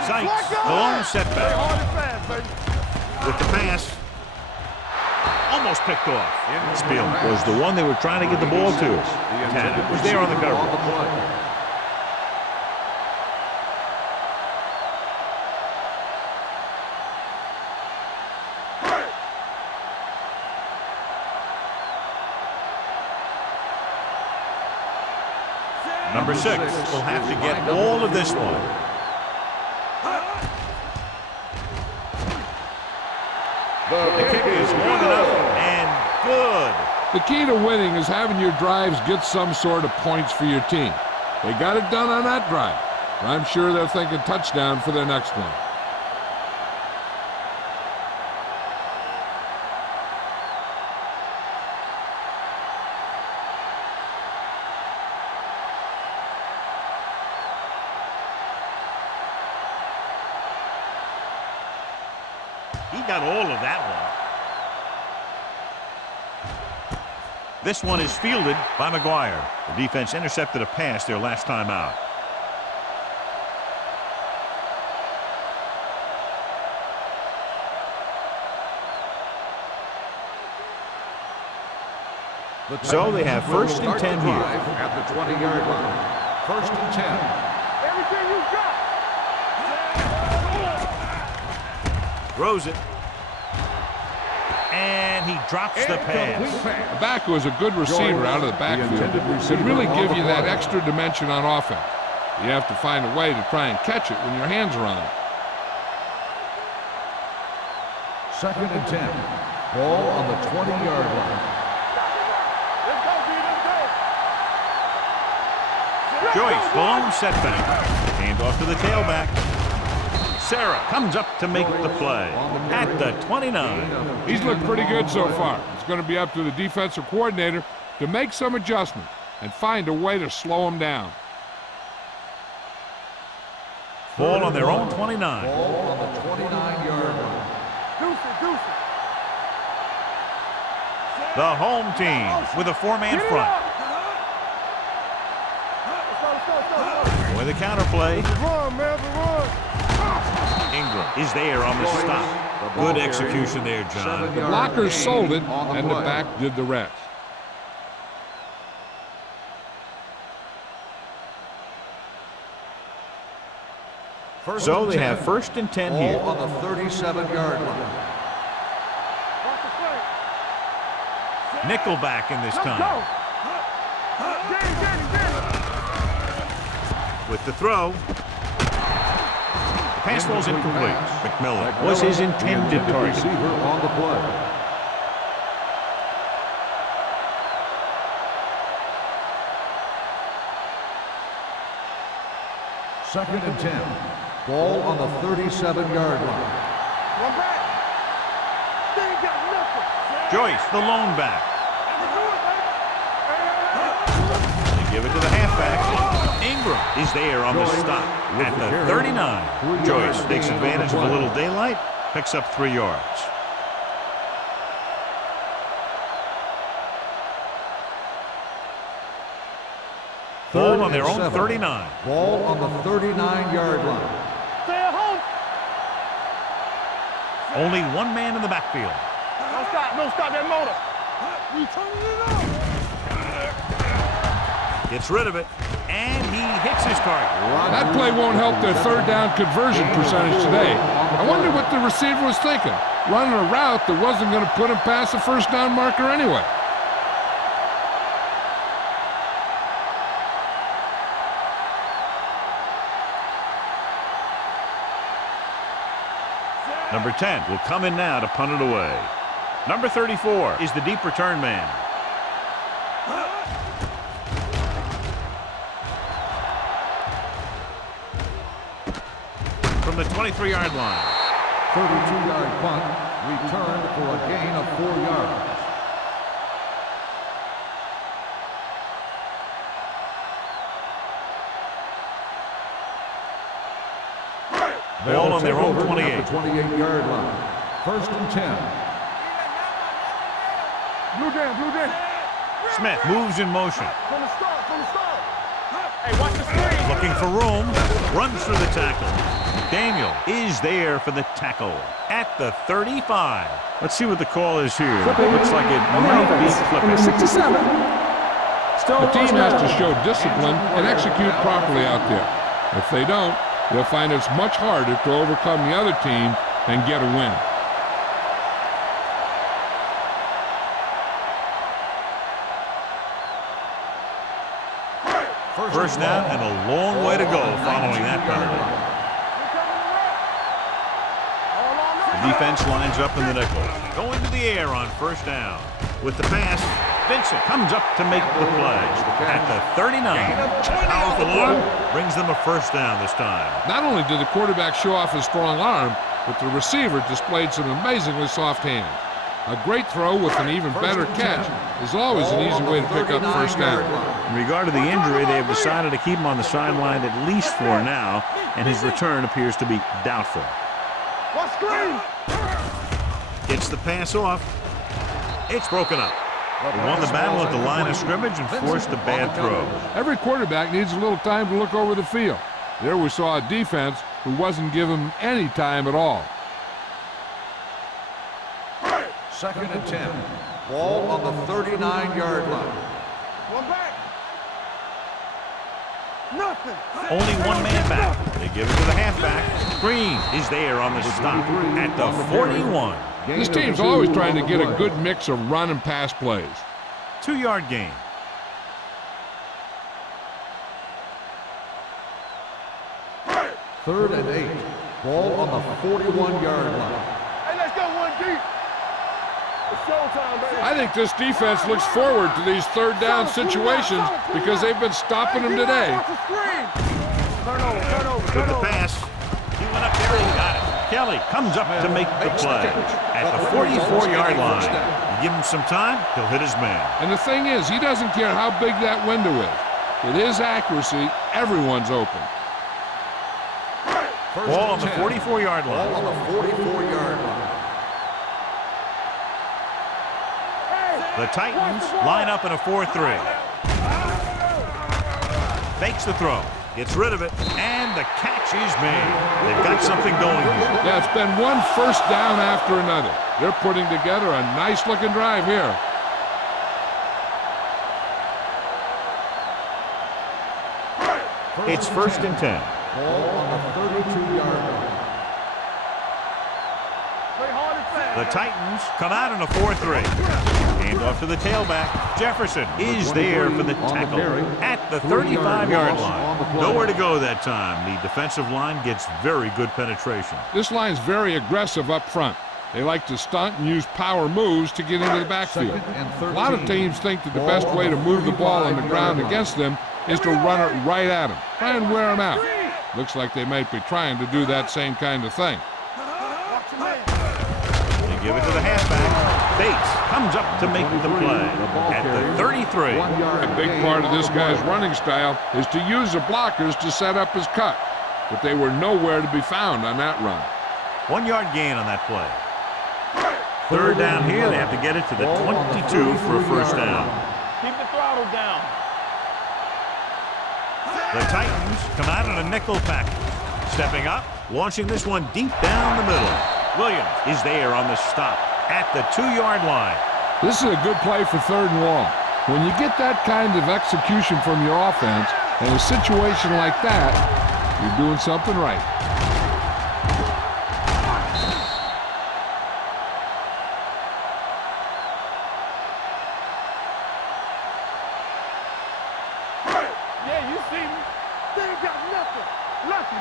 Sykes, the lone setback. Hard and fast, baby. With the pass, almost picked off. Spiel was the one they were trying to get the ball to. Tanner was there on the coverage. Number 6 will have to get all of this one. The kick is long enough and good. The key to winning is having your drives get some sort of points for your team. They got it done on that drive. I'm sure they're thinking touchdown for their next one. He got all of that one. This one is fielded by McGuire. The defense intercepted a pass their last time out. So they have 1st and 10 here. At the 20-yard line. 1st and 10. Everything you got. Throws it. And he drops the pass. The back was a good receiver out of the backfield. Could really give you that extra dimension on offense. You have to find a way to try and catch it when your hands are on it. 2nd and 10. Ball on the 20-yard line. Let's go, B. Let's go. Joyce, the lone setback. Hand off to the tailback. Sarah comes up to make the play at the 29. He's looked pretty good so far. It's going to be up to the defensive coordinator to make some adjustments and find a way to slow him down. Ball on their own 29. Ball on the 29-yard line. Deuce it. The home team with a 4-man front. Let's go. With a counter play. Run, man, run. Ingram is there on the stop. Good execution there, John. The blockers sold it, and the back did the rest. So they have 1st and 10 Ball here. on the 37-yard line. Watch the play. Nickelback in this Let's time. go. Get him, get him, get him. With the throw. The pass falls incomplete. McMillan was his intended target. Receiver on the play. Second and 10. Ball on the 37-yard line. One back. They ain't got nothing. Joyce, the lone back. They give it to the halfback. Ingram is there on the stop at the 39. Joyce takes advantage of a little daylight, picks up 3 yards. Ball on their own 39. Ball on the 39-yard line. Stay at home. Only one man in the backfield. Don't stop. Don't stop that motor. We turning it on. Gets rid of it, and he hits his target. That play won't help their 3rd down conversion percentage today. I wonder what the receiver was thinking. Running a route that wasn't going to put him past the 1st down marker anyway. Number 10 will come in now to punt it away. Number 34 is the deep return man. From the 23-yard line. 32-yard punt, returned for a gain of 4 yards. Ball on their own 28. 28-yard line. 1st and 10. Blue down, blue down. Smith moves in motion. From the start, from the start. Hey, watch the screen. Looking for room. Runs through the tackle. Daniel is there for the tackle at the 35. Let's see what the call is here. Looks like it might be Number flipping. 67. Still The team first has down. to show discipline and execute properly out there. If they don't, they'll find it's much harder to overcome the other team and get a win. First down and a long way to go following that penalty. The defense lines up in the nickel. Going to the air on 1st down. With the pass, Vincent comes up to make the play. At the 39, powerful arm brings them a 1st down this time. Not only did the quarterback show off his strong arm, but the receiver displayed some amazingly soft hands. A great throw with an even better catch is always an easy way to pick up 1st down. In regard to the injury, they have decided to keep him on the sideline at least for now, and his return appears to be doubtful. Watch screen. Gets the pass off. It's broken up. He won the battle at the line of scrimmage and forced a bad throw. Every quarterback needs a little time to look over the field. There we saw a defense who wasn't given any time at all. 2nd and 10. Ball on the 39-yard line. One back. Nothing. Only one man back. They give it to the halfback. Green is there on the stop at the 41. This team's always trying to get a good mix of run and pass plays. 2-yard gain. Third and 8. Ball on the 41-yard line. Hey, let's go one deep. It's showtime, baby. I think this defense looks forward to these 3rd down situations because they've been stopping them today. Watch the screen. Turn over, turn over, With turn the over. pass, he went up there and got it. Kelly comes up to make the play at the 44-yard line. You give him some time, he'll hit his man. And the thing is, he doesn't care how big that window is. With his accuracy, everyone's open. Ball on the 44-yard line. Ball on the 44-yard line. The Titans line up in a 4-3. Fakes the throw. Gets rid of it, and the catch is made. They've got something going here. Yeah, it's been one 1st down after another. They're putting together a nice-looking drive here. It's 1st and 10. Ball on the 32-yard line. Play hard and fast. The Titans come out in a 4-3. Hand off to the tailback. Jefferson is there for the tackle at the 35-yard line. Nowhere to go that time. The defensive line gets very good penetration. This line's very aggressive up front. They like to stunt and use power moves to get into the backfield. A lot of teams think that the best way to move the ball on the ground against them is to run it right at them. Try and wear them out. Looks like they might be trying to do that same kind of thing. They give it to the halfback. Bates comes up to make the play at the 33. A big part of this guy's running style is to use the blockers to set up his cut, but they were nowhere to be found on that run. 1 yard gain on that play. Third down here. They have to get it to the 22 for a first down. Keep the throttle down. The Titans come out in a nickel package. Stepping up, launching this one deep down the middle. Williams is there on the stop at the 2-yard line. This is a good play for 3rd and long. When you get that kind of execution from your offense in a situation like that, you're doing something right. Yeah, you see me. They ain't got nothing. Nothing.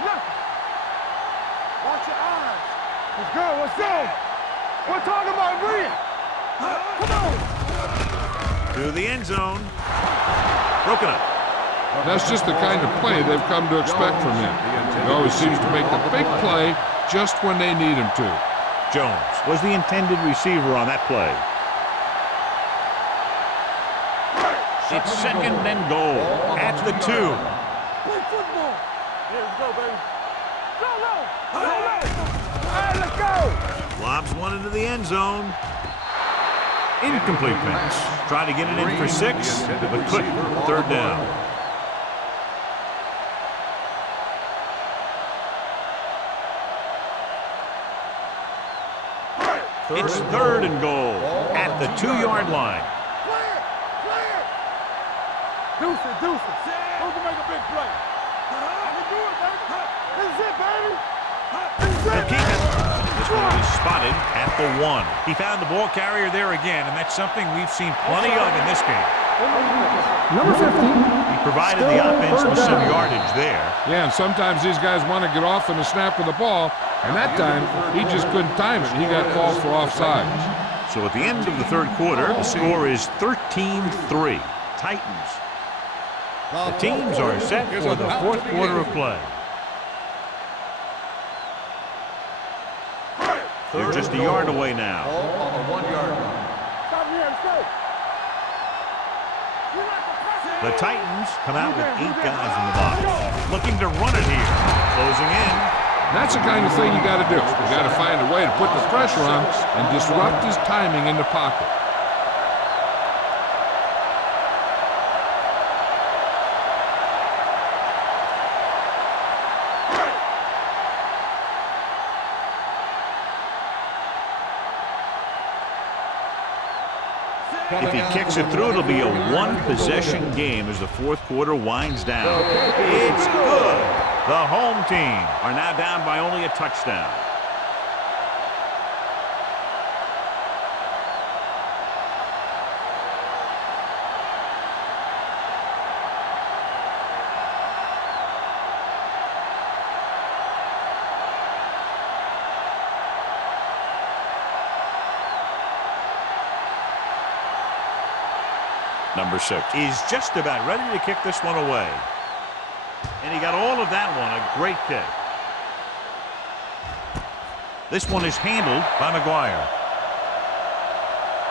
Watch your eyes. Let's go. We're talking about win. Come on. To the end zone. Broken up. That's just the kind of play they've come to expect from him. He always seems to make the big play just when they need him to. Jones was the intended receiver on that play. It's 2nd and goal at the 2. Play football. Here we go, baby. Go. Hey, let's go. Lobs one into the end zone. Incomplete pass. Trying to get it in for 6, but couldn't. 3rd down. It's 3rd and goal at the 2-yard line. Deuce it. Who can make a big play? We do it, baby. This is it, baby. This one is spotted at the 1. He found the ball carrier there again, and that's something we've seen plenty of in this game. Number 15. He provided the offense with some yardage there. Yeah, and sometimes these guys want to get off in the snap of the ball, and that time he just couldn't time it. He got called for offsides. So at the end of the 3rd quarter, the score is 13-3. Titans. The teams are set for the 4th quarter of play. They're just a yard away now. On the 1-yard line. Stop here, let's go. The Titans come out with 8 guys in the box, looking to run it here. Closing in. That's the kind of thing you got to do. You got to find a way to put the pressure on and disrupt his timing in the pocket. If he kicks it through, it'll be a 1-possession game as the 4th quarter winds down. It's good. The home team are now down by only a touchdown. Number 6 is just about ready to kick this one away. And he got all of that one. A great kick. This one is handled by McGuire.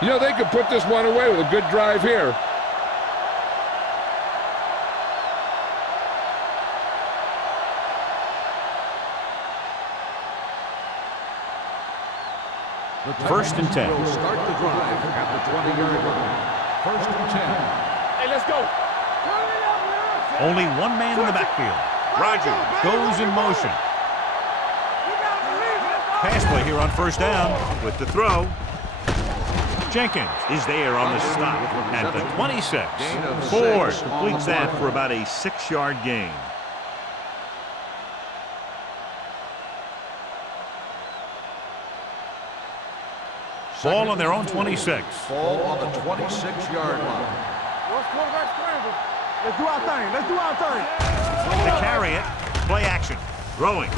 You know, they could put this one away with a good drive here. First and 10. Will start the drive at the 20-yard line. First and 10. Hey, let's go. Only one man in the backfield. Rogers goes in motion. Pass play here on first down with the throw. Jenkins is there on the stop at the 26. Ford completes that for about a 6-yard gain. Ball on their own 26. Ball on the 26-yard line. What's quarterback scramble? Let's do our thing. Let's do our thing. To carry it. Play action. Throwing.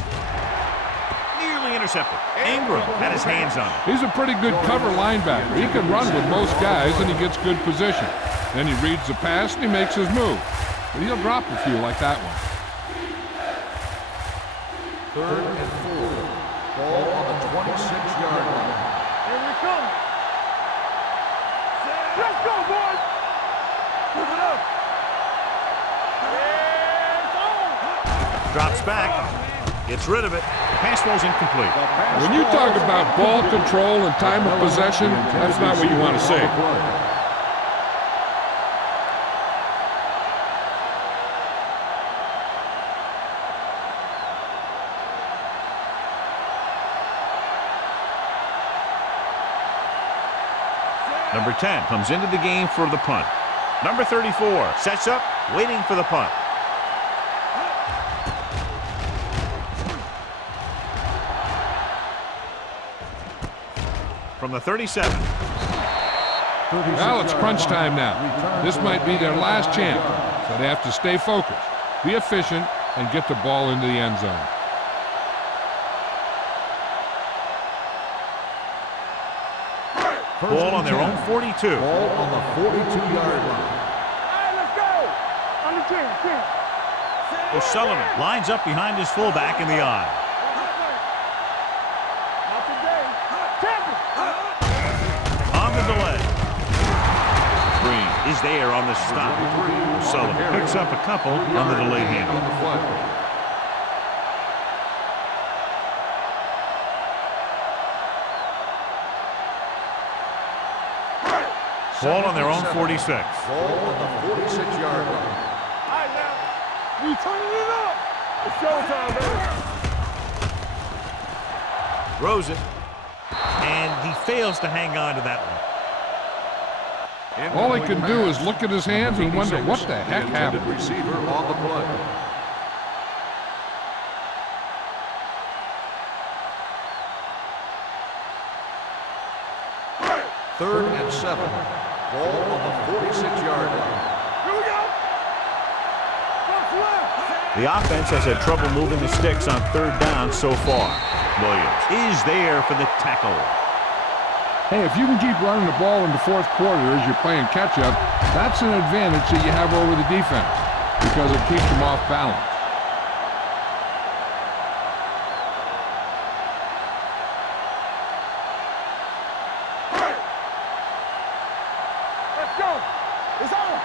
Nearly intercepted. Ingram had his hands on it. He's a pretty good cover linebacker. He can run with most guys, and he gets good position. Then he reads the pass, and he makes his move. But he'll drop a few like that one. 3rd and 4. Ball on the 26-yard line. Here we come. Let's go, boys. Move it up. Drops back. Gets rid of it. Pass ball's incomplete. When you talk about ball control and time of possession, that's not what you want to say. Number 10 comes into the game for the punt. Number 34 sets up, waiting for the punt. From the 37. Well, it's crunch time now. This might be their last chance, so they have to stay focused, be efficient, and get the ball into the end zone. Ball on their own 42. Ball on the 42-yard line. Hey, let's go. On the 10. O'Sullivan lines up behind his fullback in the eye. Not today. Tackle. On the delay. Green is there on the stop. O'Sullivan picks up a couple on the delayed handle. On the play. Ball on their own 46. Ball on the 46-yard line. All right, now. We turning it up. It's showtime, baby. Throws it. And he fails to hang on to that one. All he can do is look at his hands and wonder what the heck happened. Receiver on the play. Third and 7. Ball on the 46-yard line. Here we go. What's left? The offense has had trouble moving the sticks on 3rd down so far. Williams is there for the tackle. Hey, if you can keep running the ball in the 4th quarter as you're playing catch-up, that's an advantage that you have over the defense because it keeps them off balance. Let's go. It's on.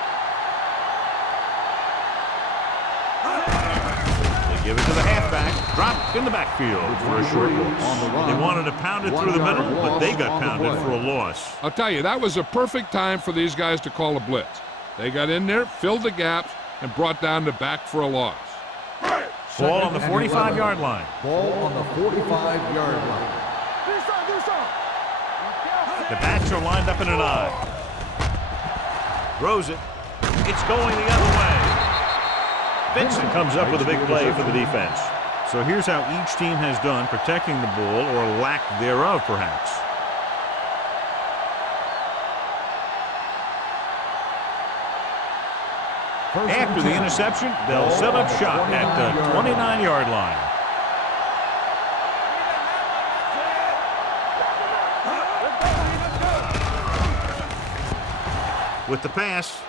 They give it to the halfback. Dropped in the backfield for a short loss. They wanted to pound it through the middle, but they got pounded for a loss. I'll tell you, that was a perfect time for these guys to call a blitz. They got in there, filled the gaps, and brought down the back for a loss. Ball on the 45-yard line. Ball on the 45-yard line. Do something. The backs are lined up in an eye. Throws it. It's going the other way. Vincent comes up with a big play for the defense. So here's how each team has done protecting the ball, or lack thereof, perhaps. After the interception, they'll set up shop at the 29-yard line. With the pass,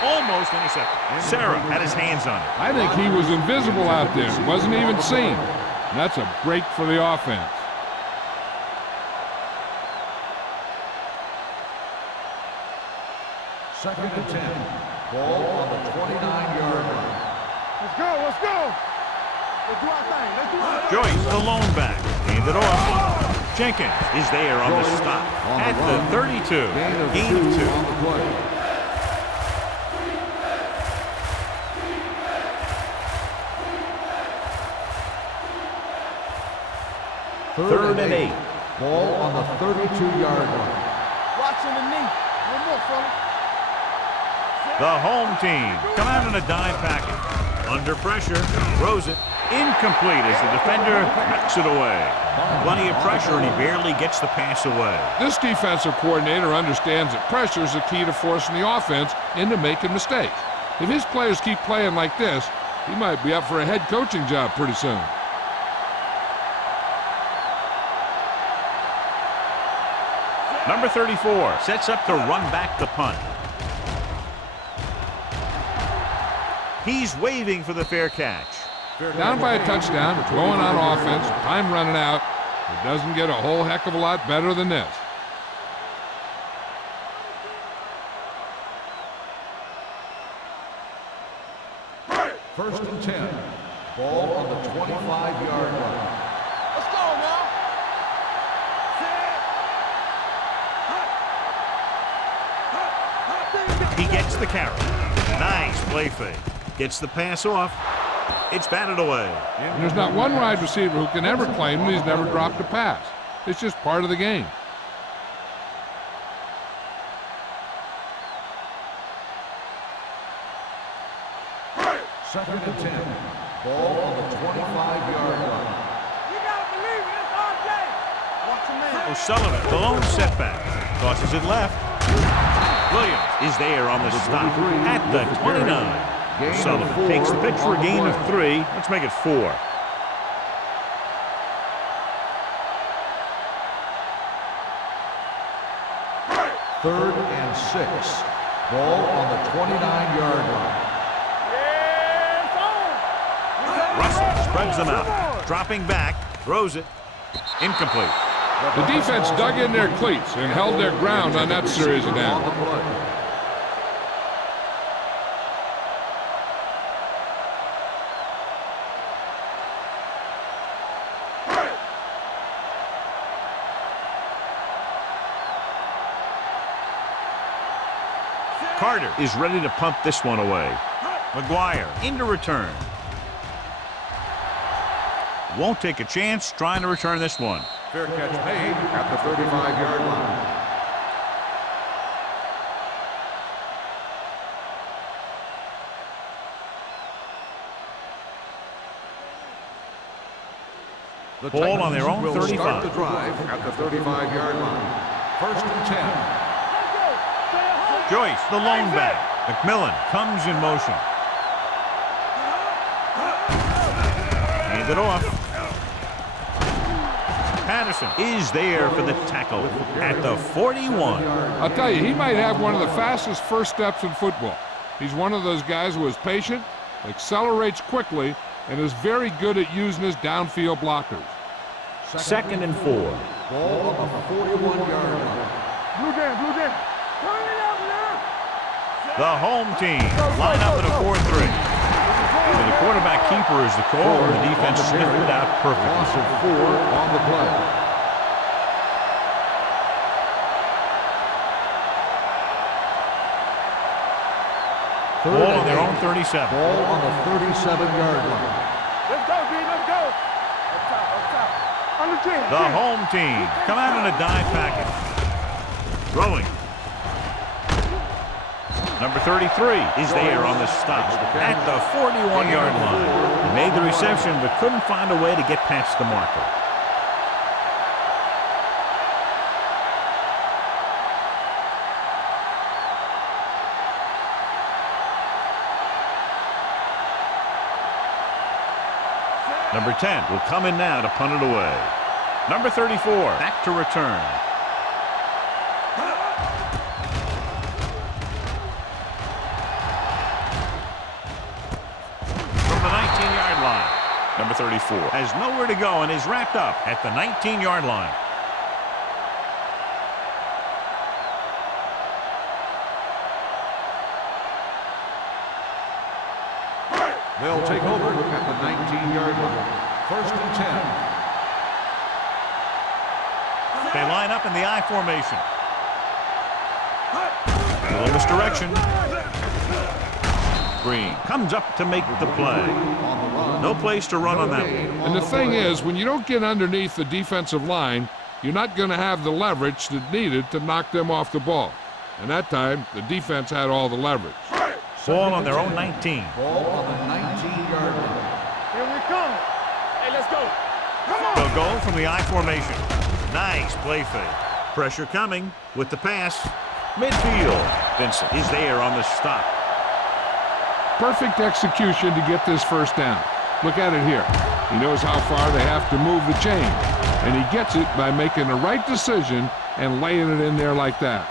almost intercepted. Sarah had his hands on it. I think he was invisible out there. Wasn't even seen. And that's a break for the offense. Second and 10. Ball on the 29-yard line. Let's go. Let's do our thing. Joyce, the lone back, hand it off. Jenkins is there on the stop at the 32. Gain of 2. On the play. Third and 8. Ball on the 32-yard line. Watching the knee. One more, fella. The home team come out in a dime package. Under pressure, throws it. Incomplete as the defender knocks it away. Plenty of pressure, and he barely gets the pass away. This defensive coordinator understands that pressure is the key to forcing the offense into making mistakes. If his players keep playing like this, he might be up for a head coaching job pretty soon. Number 34 sets up to run back the punt. He's waving for the fair catch. Down by a touchdown, going on offense, time running out. It doesn't get a whole heck of a lot better than this. First and 10. Ball on the 25-yard line. Let's go now. He gets the carry. Nice play fake. Gets the pass off. It's batted away. And there's not one wide receiver who can ever claim that he's never dropped a pass. It's just part of the game. Second and 10. Ball on the 25-yard line. You gotta believe it. It's our game. Watch him in. O'Sullivan, the lone setback. Tosses it left. Williams is there on the stop at the 29. O'Sullivan takes the pitch for a gain of 3. Let's make it 4. Third and 6. Ball on the 29-yard line. Russell spreads them out. Dropping back, throws it. Incomplete. The defense dug in their cleats and held their ground on that series of downs. Carter is ready to pump this one away. McGuire into return. Won't take a chance trying to return this one. Fair catch made at the 35-yard line. The Ball on their own will 35. Start the drive at the 35-yard line. First and 10. Joyce, the lone back. McMillan comes in motion. Hand it off. Patterson is there for the tackle at the 41. I'll tell you, he might have one of the fastest first steps in football. He's one of those guys who is patient, accelerates quickly, and is very good at using his downfield blockers. Second and 4. Ball on the 41-yard line. Blue game, blue game. Turn it up now. The home team line up in a 4-3. So the quarterback keeper is the call, and the defense sniffed it out perfectly. Loss of 4 on the play. Ball on their own 37. Ball on the 37-yard line. Let's go, B. Let's go. Up top, up top. On the team. The home team come out in a dive package. Throwing. Number 33 is there on the stop at the 41-yard line. He made the reception but couldn't find a way to get past the marker. Number 10 will come in now to punt it away. Number 34 back to return. Number 34 has nowhere to go and is wrapped up at the 19-yard line. They'll take over at the 19-yard line. First and 10. They line up in the I formation. A little misdirection. Green comes up to make the play. No place to run on that one. And the thing is, when you don't get underneath the defensive line, you're not going to have the leverage that's needed to knock them off the ball. And that time, the defense had all the leverage. Ball on their own 19. Ball on the 19-yard line. Here we come. They'll go from the I formation. Nice play fake. Pressure coming with the pass. Midfield. Vincent is there on the stop. Perfect execution to get this first down. Look at it here. He knows how far they have to move the chain, and he gets it by making the right decision and laying it in there like that.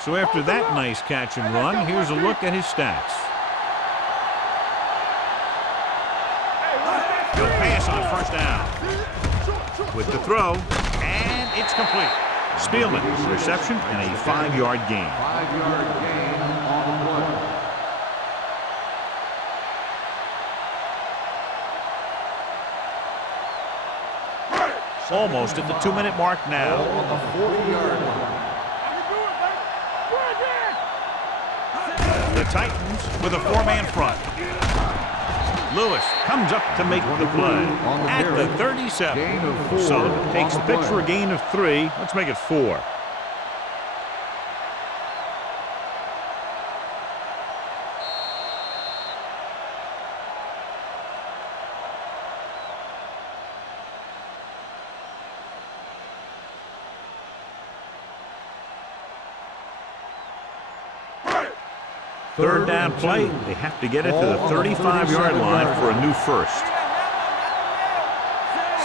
So after that nice catch and run, here's a look at his stats. He'll pass on first down. With the throw, and it's complete. Spielman, reception, and a 5-yard gain. 5-yard gain on the play. Almost at the 2-minute mark now. On the 40-yard line. The Titans with a 4-man front. Lewis comes up to make the play at the 37. Sullivan takes the pitch for a gain of 3. Let's make it 4. Third down play. They have to get it to the 35-yard line for a new first.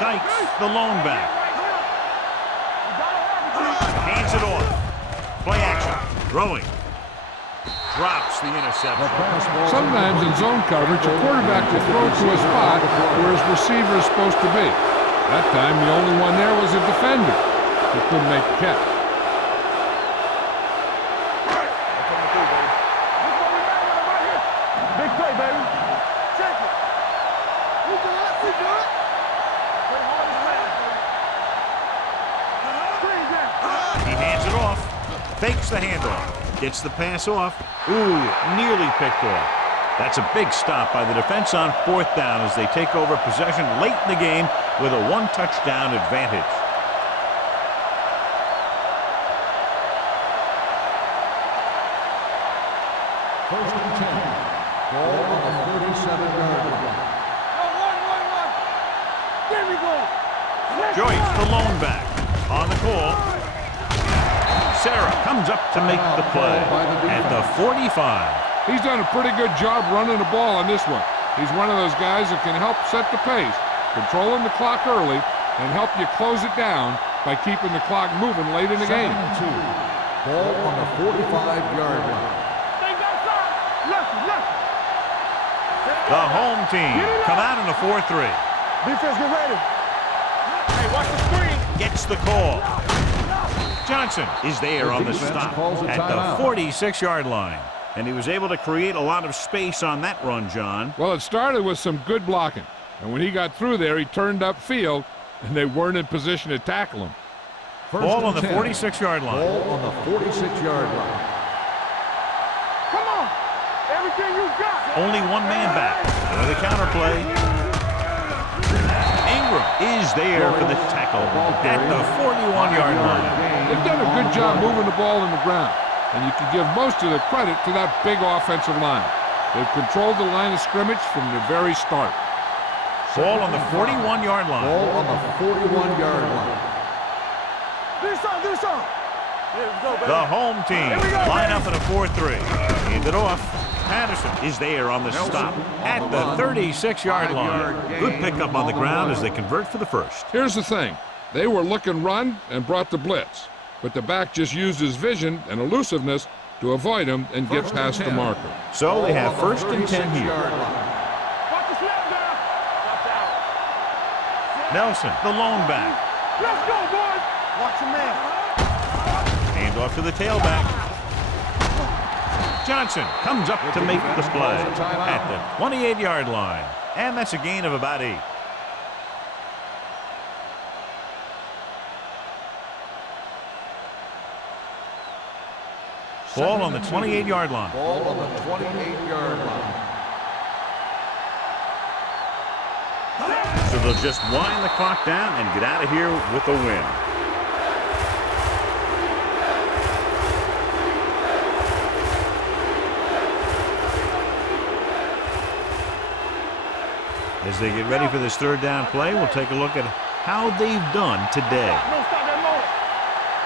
Sykes, the lone back. Hands it off. Play action. Throwing. Drops the interception. Sometimes in zone coverage, a quarterback will throw to a spot where his receiver is supposed to be. That time, the only one there was a defender who couldn't make the catch. Fakes the handoff, gets the pass off. Ooh, nearly picked off. That's a big stop by the defense on 4th down as they take over possession late in the game with a 1-touchdown advantage. First and 10. Ball on the 37-yard line. There we go. Joyce, the lone back, on the call. Sarah comes up to make the play at the 45. He's done a pretty good job running the ball on this one. He's one of those guys that can help set the pace, controlling the clock early, and help you close it down by keeping the clock moving late in the game. 2. Ball on the 45-yard line. The home team come out in a 4-3. Defense, get ready. Hey, watch the screen. Gets the call. Johnson is there on the stop at the 46-yard line. And he was able to create a lot of space on that run, John. Well, it started with some good blocking. And when he got through there, he turned upfield, and they weren't in position to tackle him. Ball on the 46-yard line. Ball on the 46-yard line. Come on. Everything you got. Only one man back. Another counter play. Ingram is there for the tackle at the 41-yard line. They've done a good job moving the ball in the ground, and you can give most of the credit to that big offensive line. They've controlled the line of scrimmage from the very start. Ball on the 41-yard line. Ball on the 41-yard line. Do something, do something. The home team line up in a 4-3. Hand it off. Patterson is there on the stop at the 36-yard line. Good pickup on the ground as they convert for the first. Here's the thing. They were looking run and brought the blitz, but the back just used his vision and elusiveness to avoid him and get past the marker. So they have first and 10 here. Nelson, the lone back. Let's go, boys. Watch your man. Hand off to the tailback. Johnson comes up to make the play at the 28-yard line. And that's a gain of about 8. Ball on the 28-yard line. Ball on the 28-yard line. So they'll just wind the clock down and get out of here with a win. As they get ready for this third down play, we'll take a look at how they've done today. Don't stop that motor.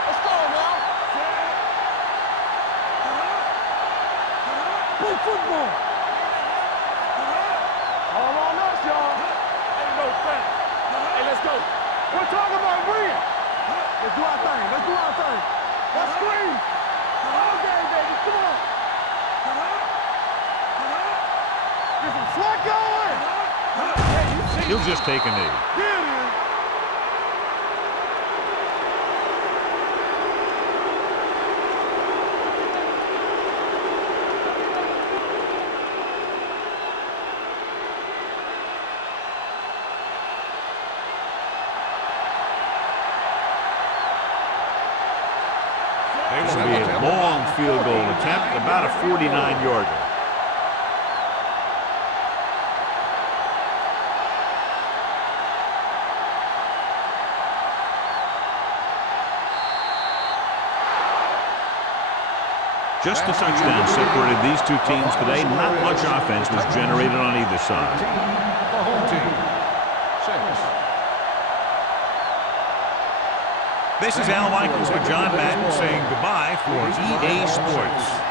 Let's go now. Play football. All on us, y'all. Ain't no thing. Hey, let's go. We're talking about winning. Let's do our thing. Let's do our thing. Let's scream. All day, baby. Come on. Get some slack going. Hey, you see. He'll just take a knee. Here it is. This will be a long field goal attempt, about a 49-yarder. Just a touchdown separated these two teams today. Not much offense was generated on either side. The home team. 6. This is Al Michaels with John Madden saying goodbye for EA Sports.